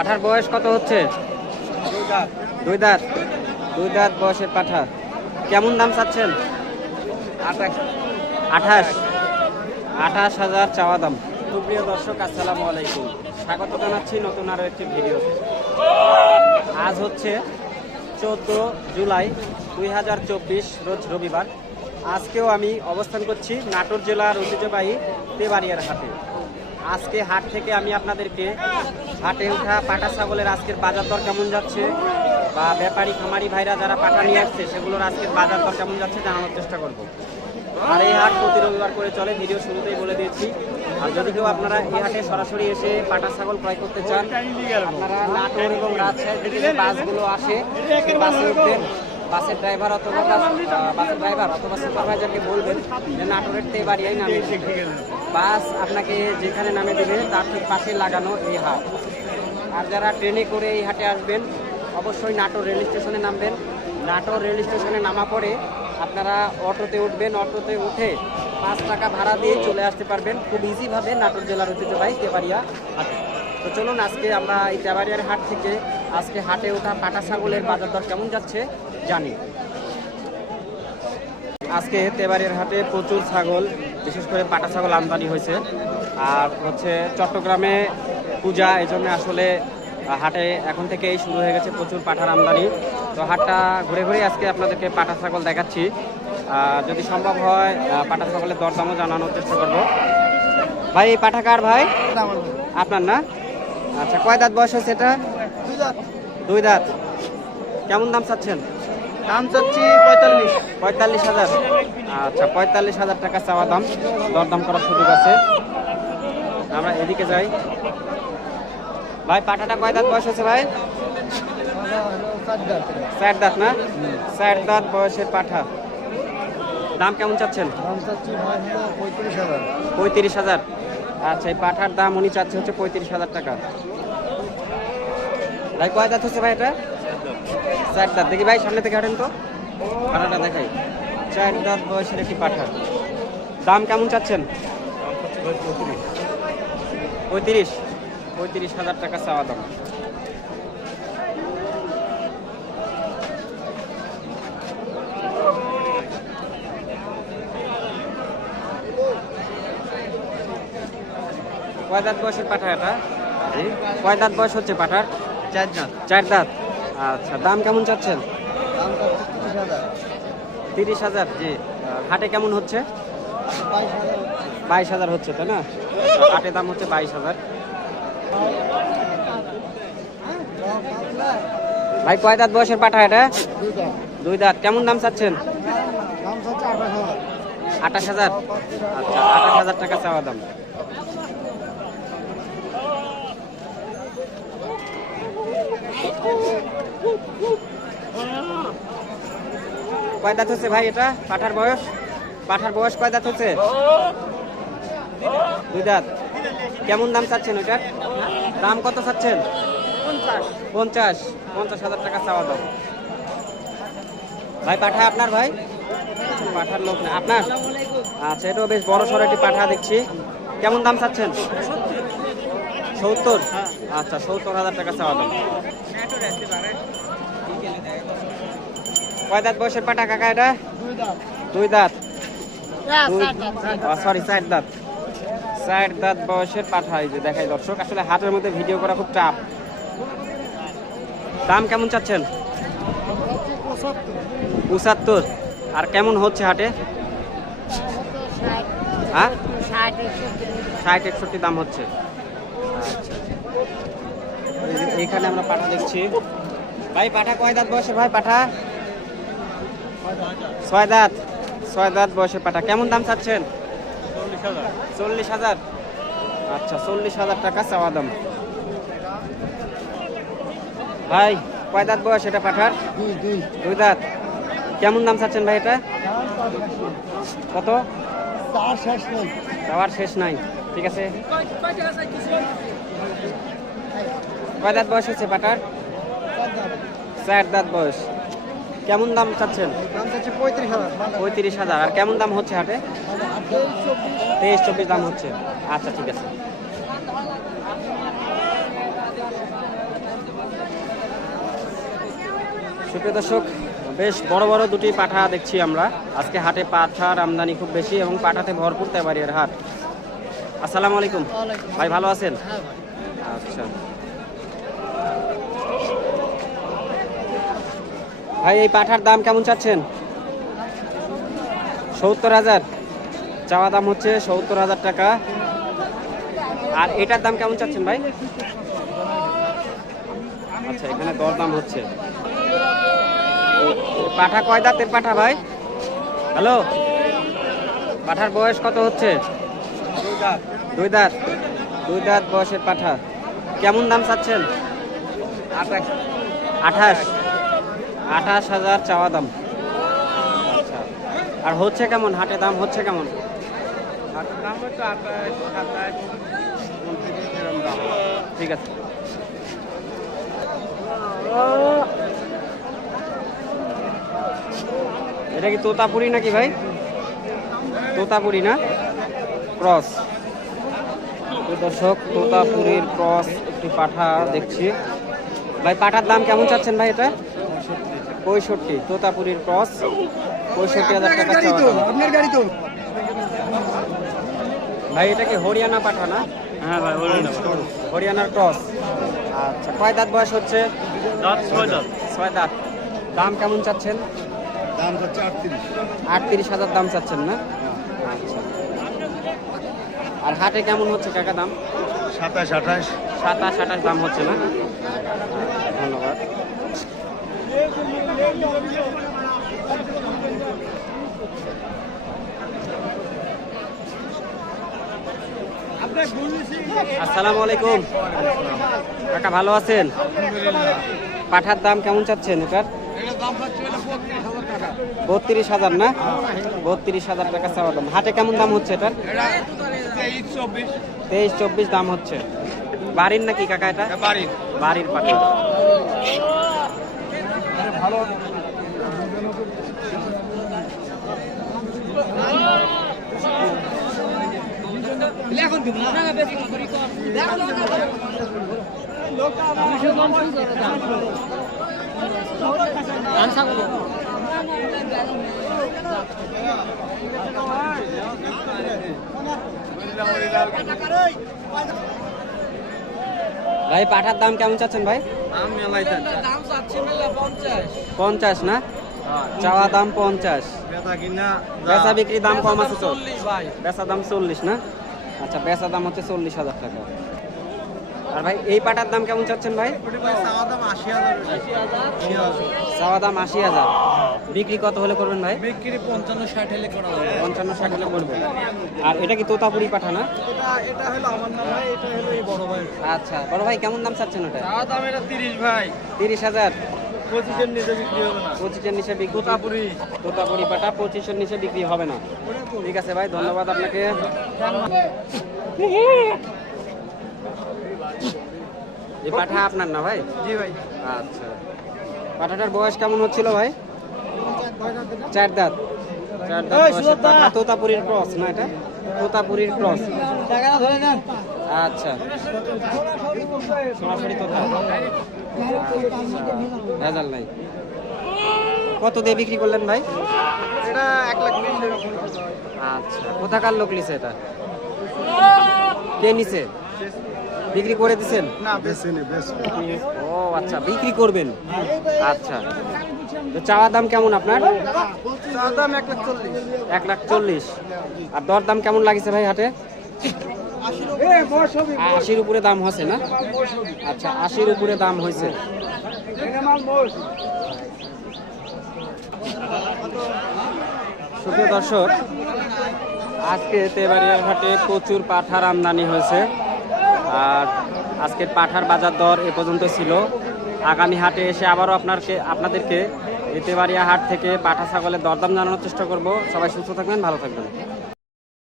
পাঠার বয়স কত হচ্ছে? দুই দাঁত। দুই দাঁত বয়সের পাঠা। কেমন দাম চাচ্ছেন? 28,000 চাওয়া দাম। সুপ্রিয় দর্শক, আসসালামু আলাইকুম। স্বাগত জানাচ্ছি নতুন আরও একটি ভিডিওতে। আজ হচ্ছে 14 জুলাই 2024, রোজ রবিবার। আজকেও আমি অবস্থান করছি নাটোর জেলার ঐতিহ্যবাহী তেবাড়িয়ার হাটে। আজকে হাট থেকে আমি আপনাদেরকে হাটে ওঠা পাটা ছাগলের আজকের বাজার দর কেমন যাচ্ছে, বা ব্যাপারী খামারি ভাইরা যারা পাটা নিয়ে আসছে সেগুলোর আজকের বাজার দর কেমন যাচ্ছে জানানোর চেষ্টা করব। আর এই হাট প্রতি রবিবার করে চলে, ভিডিও শুরুতেই বলে দিয়েছি। আর যদি কেউ আপনারা এই হাটে সরাসরি এসে পাটা ছাগল ক্রয় করতে চান, আপনারা নাটোর এবং রাজশাহী থেকে যে বাসগুলো আসে সেই বাসে উঠবেন। বাসের ড্রাইভার অথবা সুপারভাইজারকে বলবেন যে নাটোরের তেবাড়িয়ায় নামে। বাস আপনাকে যেখানে নামে দেবে তার ঠিক পাশে লাগানো এই হাট। আর যারা ট্রেনে করে এই হাটে আসবেন, অবশ্যই নাটোর রেল স্টেশনে নামবেন। নাটোর রেল স্টেশনে নামা পরে আপনারা অটোতে উঠবেন। অটোতে উঠে 5 টাকা ভাড়া দিয়ে চলে আসতে পারবেন খুব ইজিভাবে নাটোর জেলার ঐতিহ্যবাহী তেবাড়িয়া হাটে। তো চলুন আজকে আমরা এই তেবাড়িয়ার হাট থেকে আজকে হাটে ওঠা পাটা ছাগলের বাজার দর কেমন যাচ্ছে জানি। আজকে তেবাড়িয়ার হাটে প্রচুর ছাগল, বিশেষ করে পাটা ছাগল আমদানি হয়েছে। আর হচ্ছে চট্টগ্রামে পূজা, এই জন্য আসলে হাটে এখন থেকেই শুরু হয়ে গেছে প্রচুর পাঠার আমদানি। তো হাটটা ঘুরে ঘুরে আজকে আপনাদেরকে পাটা ছাগল দেখাচ্ছি। যদি সম্ভব হয় পাটা ছাগলের দরদামও জানানোর চেষ্টা করব। ভাই এই পাঠা কার ভাই? আপনার না? আচ্ছা, কয় দাঁত বয়স হয়েছে এটা? দুই দাঁত। কেমন দাম চাচ্ছেন? দাম চাচ্ছি 45,000। আচ্ছা, 45,000 টাকা চাওয়া দাম, দরদাম করার সুযোগ আছে। আমরা এদিকে যাই। ভাই পাঠাটা কয় দাঁত বয়স হয়েছে ভাই? 4 দাঁত না? 4 দাঁত বয়সের পাঠা। দাম কেমন চাচ্ছেন? 35,000। আচ্ছা, এই পাঠার দাম উনি চাচ্ছে হচ্ছে 35,000 টাকা। ভাই কয় দাঁত হচ্ছে ভাই এটা? 4 দাঁত। দেখি ভাই সামনে থেকে হাঁটেন তো, পাঠাটা দেখাই। 4 দাঁত বয়সের একটি পাঠা। দাম কেমন চাচ্ছেন? 35,000 টাকা চাওয়া দাম। কয় দাঁত বয়সের পাঠা এটা? কয় দাঁত বয়স হচ্ছে পাঠার? 4 দাঁত। 4 দাঁত। আচ্ছা, দাম কেমন চাচ্ছেন? দাম চাচ্ছি 30,000। জি। হাটে কেমন হচ্ছে? 22,000 হচ্ছে, তাই না? হাটে দাম হচ্ছে 22,000। ভাই কয় দাঁত বয়সের পাঠা এটা? 2 দাঁত। কেমন দাম চাচ্ছেন? 28,000। আচ্ছা, 28,000 টাকা চাওয়া দাম। কয় দাঁত হচ্ছে ভাই এটা? পাঠার বয়স কয় দাঁত হচ্ছে? 2 দাঁত। কেমন দাম চাচ্ছেন ওটার? দাম কত চাচ্ছেন? 50,000 টাকা চাওয়া দাম। ভাই পাঠা আপনার? ভাই পাঠার লোক না আপনার? আচ্ছা, এটাও বেশ বড় সড়ো একটি পাঠা দেখছি। কেমন দাম চাচ্ছেন? 70। আচ্ছা, 70,000 টাকা চাওয়া দাম। কয় দাঁত বয়সের পাঠা কাকা এটা? 2 দাঁত। সরি, 4 দাঁত। 4 দাঁত বয়সের পাঠা। এই যে দেখাই দর্শক, আসলে হাটের মধ্যে ভিডিও করা খুব চাপ। দাম কেমন চাচ্ছেন? 75। আর কেমন হচ্ছে হাটে? 60-61 দাম হচ্ছে। আচ্ছা, এইখানে আমরা পাঠা দেখছি। ভাই পাঠা কয় দাঁত বয়সের ভাই পাঠা? 6 দাঁত। 6 দাঁত বয়সের পাঠা। কেমন দাম চাচ্ছেন? 40,000। আচ্ছা, 40,000 টাকা চাওয়া দাম। ভাই কয় দাঁত বয়স এটা পাঠার? 2 দাঁত। কেমন দাম চাচ্ছেন ভাই এটা? কত? চাওয়ার শেষ নাই। ঠিক আছে। কয় দাঁত বয়স হচ্ছে পাঠার? 4 দাঁত বয়স। কেমন দাম চাচ্ছেন? 35,000। আর কেমন দাম হচ্ছে হাটে? 23-24 দাম হচ্ছে। আচ্ছা, ঠিক আছে। সুপ্রিয় দর্শক, বেশ বড় বড় দুটি পাঠা দেখছি আমরা আজকে হাটে। পাঠার আমদানি খুব বেশি এবং পাঠাতে ভরপুর তেবাড়িয়ার হাট। আসসালামু আলাইকুম ভাই, ভালো আছেন? আচ্ছা ভাই, এই পাঠার দাম কেমন চাচ্ছেন? 70,000 চাওয়া দাম হচ্ছে, 70,000 টাকা। আর এটার দাম কেমন চাচ্ছেন ভাই? আচ্ছা, এখানে দরদাম হচ্ছে। পাঠা কয় দাঁতের পাঠা ভাই? হ্যালো, পাঠার বয়স কত হচ্ছে? দুই দাঁত। দুই দাঁত বয়সের পাঠা। কেমন দাম চাচ্ছেন? 28,000 চাওয়া দাম। আচ্ছা, আর হচ্ছে কেমন হাটে? দাম হচ্ছে কেমন? ঠিক আছে। এটা কি তোতাপুরি নাকি ভাই? তোতাপুরি না, ক্রস। দর্শক, তোতাপুরির ক্রস একটি পাঠা দেখছি ভাই। পাঠার দাম কেমন চাচ্ছেন ভাই? এটা 65। তোতাপুরির ক্রস, 65,000 টাকা চাওয়া দাম। ভাই এটা কি হরিয়ানা পাঠা না? হ্যাঁ ভাই, হরিয়ানার ক্রস। আচ্ছা, কয় দাঁত বয়স হচ্ছে? 6 দাঁত। দাম কেমন চাচ্ছেন? দাম হচ্ছে 38,000 দাম চাচ্ছেন না? আচ্ছা। আর হাটে কেমন হচ্ছে কাকা দাম? 27-28। 27-28 দাম হচ্ছে না? ধন্যবাদ। আসসালামু আলাইকুম কাকা, ভালো আছেন? পাঠার দাম কেমন চাচ্ছেন এটার? 32,000 না? 32,000 টাকা চাওয়া দাম। হাটে কেমন দাম হচ্ছে এটার? 23-24 দাম হচ্ছে। বাড়ির নাকি কাকা এটা? বাড়ির পাঠা। ভাই পাঠার দাম কেমন চাচ্ছেন ভাই? 50 না? চাওয়া দাম 50। বেচা বিক্রি দাম কম আছে তো? বেচা দাম 40 না? আচ্ছা, বেচা দাম হচ্ছে 40,000 টাকা। আর ভাই এই পাটার দাম কেমন চাচ্ছেন ভাই? চাওয়া দাম 80,000। বিক্রি কত হলে করবেন ভাই? বিক্রি 55-60 হলে করা হবে। 55-60 হলে করবেন। আর এটা কি তোতাপুরি পাঠা না? এটা হলো আমার নাম ভাই, এটা হলো এই বড় ভাই। আচ্ছা, বড় ভাই কেমন দাম চাচ্ছেন ওটা? চাওয়া দাম এটা 30 ভাই। 30,000। 25-এর নিচে বিক্রি হবে না। 25-এর নিচে বিক্রি। তোতাপুরি পাঠা 25-এর নিচে বিক্রি হবে না। ঠিক আছে ভাই, ধন্যবাদ আপনাকে। এই পাঠা আপনার না ভাই? জি ভাই। আচ্ছা, পাঠাটার বয়স কেমন হচ্ছিল ভাই? 4 দাঁত। 4 দাঁত বয়সের পাঠা। তোতাপুরির ক্রস না এটা? তোতাপুরির ক্রস। আচ্ছা, সরাসরি তোতা, ভেজাল নাই। কত দিয়ে বিক্রি করলেন ভাই? এটা 1,20,000। আচ্ছা, কোথাকার লোক নিছে এটা? কে নিছে? বিক্রি করে দিছেন? না, বেচেনি। ও আচ্ছা, বিক্রি করবেন। আচ্ছা, তো চাওয়া দাম কেমন আপনার? চাওয়া দাম 1,40,000। 1,40,000। আর দর দাম কেমন লাগিছে ভাই হাটে? 80-র উপরে দাম হয়েছে না? আচ্ছা, 80-র উপরে দাম হয়েছে। সুপ্রিয় দর্শক, আজকে তেবাড়িয়ার হাটে প্রচুর পাঠার আমদানি হয়েছে। আর আজকের পাঠার বাজার দর এ পর্যন্ত ছিল। আগামী হাটে এসে আবারও আপনাদেরকে তেবাড়িয়া হাট থেকে পাঠা ছাগলের দরদাম জানানোর চেষ্টা করব। সবাই সুস্থ থাকবেন, ভালো থাকবেন।